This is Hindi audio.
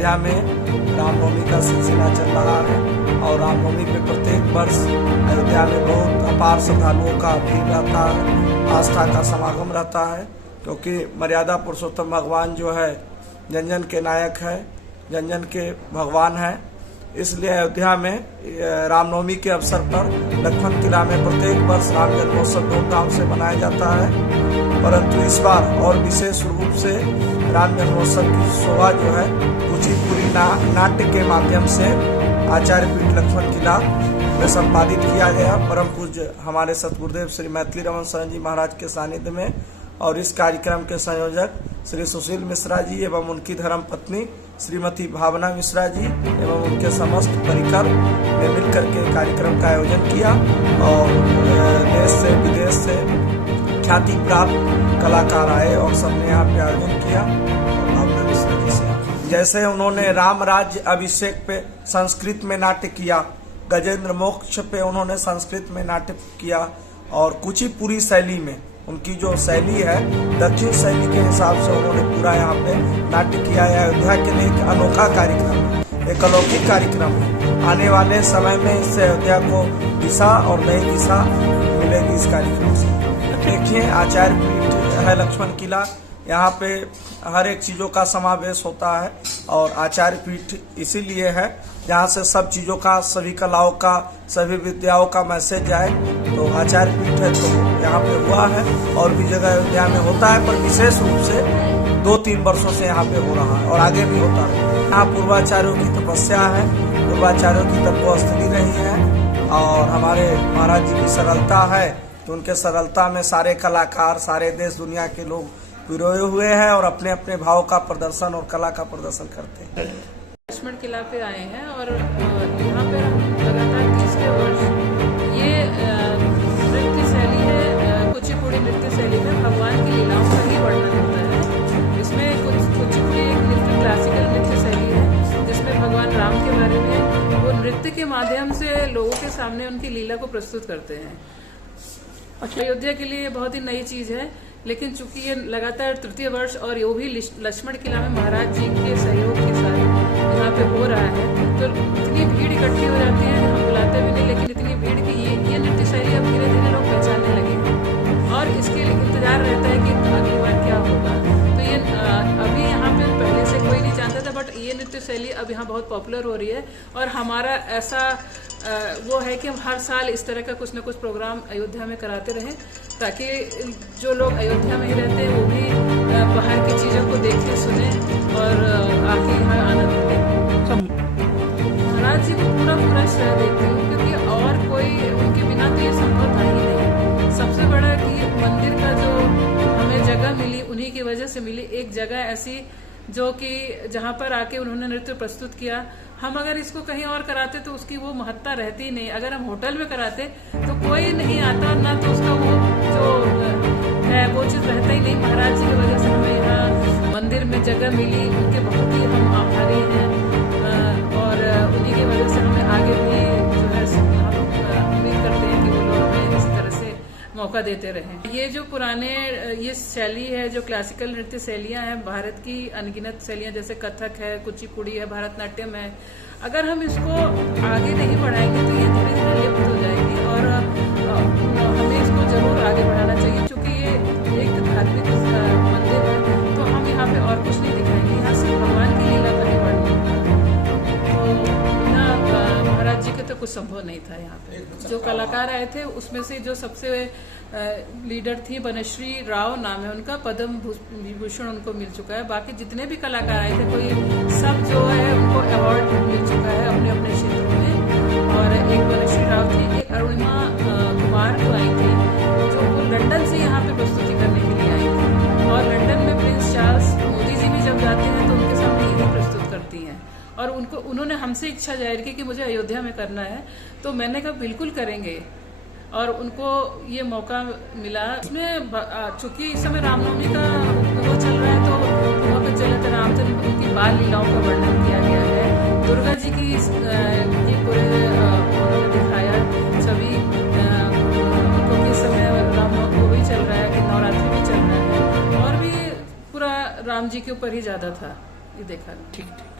अयोध्या में रामनवमी का सिलसिला चल रहा है और रामनवमी पे प्रत्येक वर्ष अयोध्या में बहुत अपार श्रद्धालुओं का भीड़ रहता है, आस्था का समागम रहता है, क्योंकि मर्यादा पुरुषोत्तम भगवान जो है जन जन के नायक है, जन जन के भगवान है। इसलिए अयोध्या में रामनवमी के अवसर पर लक्ष्मण किला में प्रत्येक वर्ष राम जन्मोत्सव धूमधाम से मनाया जाता है, परंतु इस बार और विशेष रूप से राम जन्मोत्सव की शोभा जो है कुचिपुड़ी नाट्य के माध्यम से आचार्य पीठ लक्ष्मण किला में संपादित किया गया। परम पूज्य हमारे सतगुरुदेव श्री मैथिली रमन शरण जी महाराज के सानिध्य में, और इस कार्यक्रम के संयोजक श्री सुशील मिश्रा जी एवं उनकी धर्म पत्नी श्रीमती भावना मिश्रा जी एवं उनके समस्त परिकर ने मिलकर के कार्यक्रम का आयोजन किया और देश से विदेश से ख्याति प्राप्त कलाकार आए और सबने यहाँ पे आयोजन किया। भावना मिश्रा जी से जैसे उन्होंने राम राज्य अभिषेक पे संस्कृत में नाट्य किया, गजेंद्र मोक्ष पे उन्होंने संस्कृत में नाट्य किया, और कुचिपुड़ी शैली में उनकी जो शैली है दक्षिण शैली के हिसाब से उन्होंने पूरा यहाँ पे नाट्य किया है। अयोध्या के लिए एक अनोखा कार्यक्रम है, एक अलौकिक कार्यक्रम है। आने वाले समय में इससे अयोध्या को दिशा और नई दिशा मिलेगी इस कार्यक्रम से। देखिए, आचार्य पीठ है लक्ष्मण किला, यहाँ पे हर एक चीज़ों का समावेश होता है और आचार्य पीठ इसीलिए है जहाँ से सब चीज़ों का, सभी कलाओं का, सभी विद्याओं का मैसेज जाए, तो आचार्य पीठ है। तो यहाँ पे हुआ है और भी जगह अयोध्या में होता है, पर विशेष रूप से 2-3 वर्षों से यहाँ पे हो रहा है और आगे भी होता है। यहाँ पूर्वाचार्यों की तपस्या है, पूर्वाचार्यों की तपोस्थली रही है, और हमारे महाराज जी की सरलता है कि उनके सरलता में सारे कलाकार, सारे देश दुनिया के लोग पिरोए हुए हैं और अपने अपने भाव का प्रदर्शन और कला का प्रदर्शन करते हैं। लक्ष्मण किला पे आए हैं और यहाँ पे हम लगातार 30वें वर्ष ये नृत्य शैली है, कुचिपुड़ी नृत्य शैली में भगवान की लीलाओं का ही वर्णन होता है। इसमें कुचिपुड़ी एक नृत्य, क्लासिकल नृत्य शैली है जिसमें भगवान राम के बारे में वो नृत्य के माध्यम से लोगों के सामने उनकी लीला को प्रस्तुत करते हैं। अयोध्या के लिए बहुत ही नई चीज है, लेकिन चूंकि ये लगातार 3य वर्ष और ये भी लक्ष्मण किला में महाराज जी के सहयोग के साथ यहाँ पे हो रहा है, तो इतनी भीड़ इकट्ठी हो जाती है, हम बुलाते भी नहीं, लेकिन इतनी भीड़ की ये नृत्य शैली अब धीरे धीरे लोग पहचानने लगे और इसके लिए इंतजार रहता है कि अगली बार क्या होगा। तो ये अभी यहाँ पे पहले से कोई नहीं जानता था, बट ये नृत्य शैली अब यहाँ बहुत पॉपुलर हो रही है और हमारा ऐसा वो है कि हम हर साल इस तरह का कुछ न कुछ प्रोग्राम अयोध्या में कराते रहें, ताकि जो लोग अयोध्या में ही रहते हैं वो भी बाहर की चीज़ों को देखें, सुने और आके यहाँ आनंद लें। महाराज जी को पूरा श्रेय देती हूँ, क्योंकि और कोई उनके बिना तो ये संभव था ही नहीं। सबसे बड़ा कि मंदिर का जो हमें जगह मिली उन्हीं की वजह से मिली, एक जगह ऐसी जो कि जहाँ पर आके उन्होंने नृत्य प्रस्तुत किया। हम अगर इसको कहीं और कराते तो उसकी वो महत्ता रहती ही नहीं। अगर हम होटल में कराते तो कोई नहीं आता, ना तो उसका वो जो है वो चीज़ रहता ही नहीं। महाराज जी की वजह से हमें यहाँ मंदिर में जगह मिली, उनके बहुत ही हम आभारी हैं और उन्हीं की वजह से हमें आगे भी जो है हम उम्मीद करते हैं कि वो लोग हमें इस तरह से मौका देते रहें। ये जो पुराने ये शैली है, जो क्लासिकल नृत्य शैलियाँ हैं, भारत की अनगिनत शैलियाँ जैसे कथक है, कुचिपुड़ी है, भरतनाट्यम है, अगर हम इसको आगे नहीं बढ़ाएंगे तो ये धीरे धीरे लिप्त हो जाएगी और हमें इसको जरूर आगे बढ़ाना चाहिए। क्योंकि ये एक धार्मिक मंदिर है, तो हम यहाँ पे और कुछ नहीं दिखाएंगे, यहाँ सिर्फ भगवान की लीला का ही वर्णन होगा। तो महाराज जी के तो कुछ संभव नहीं था। यहाँ पे जो कलाकार आए थे उसमें से जो सबसे लीडर थी बनश्री राव नाम है उनका, पद्म विभूषण उनको मिल चुका है। बाकी जितने भी कलाकार आए थे कोई सब जो है उनको अवार्ड मिल चुका है अपने अपने क्षेत्रों में। और एक बनश्री राव थी, एक अरुणिमा कुमार जो आई थी, जो वो लंदन से यहाँ पे प्रस्तुति करने के लिए आई थी, और लंदन में प्रिंस चार्ल्स मोदी जी भी जब जाते हैं तो उनके सामने यही प्रस्तुत करती हैं। और उन्होंने हमसे इच्छा जाहिर की कि मुझे अयोध्या में करना है, तो मैंने कहा बिल्कुल करेंगे, और उनको ये मौका मिला। इसमें चूंकि इस समय रामनवमी का वो चल रहा है, तो वहाँ पर चले तो रामचंद्र उनकी बाल लीलाओं का वर्णन किया गया है। दुर्गा जी की ये पूरे उन्होंने दिखाया छवि, क्योंकि इस समय रामनवमी वो भी चल रहा है कि नवरात्रि भी चल रहा है, और भी पूरा राम जी के ऊपर ही ज्यादा था ये देखा। ठीक।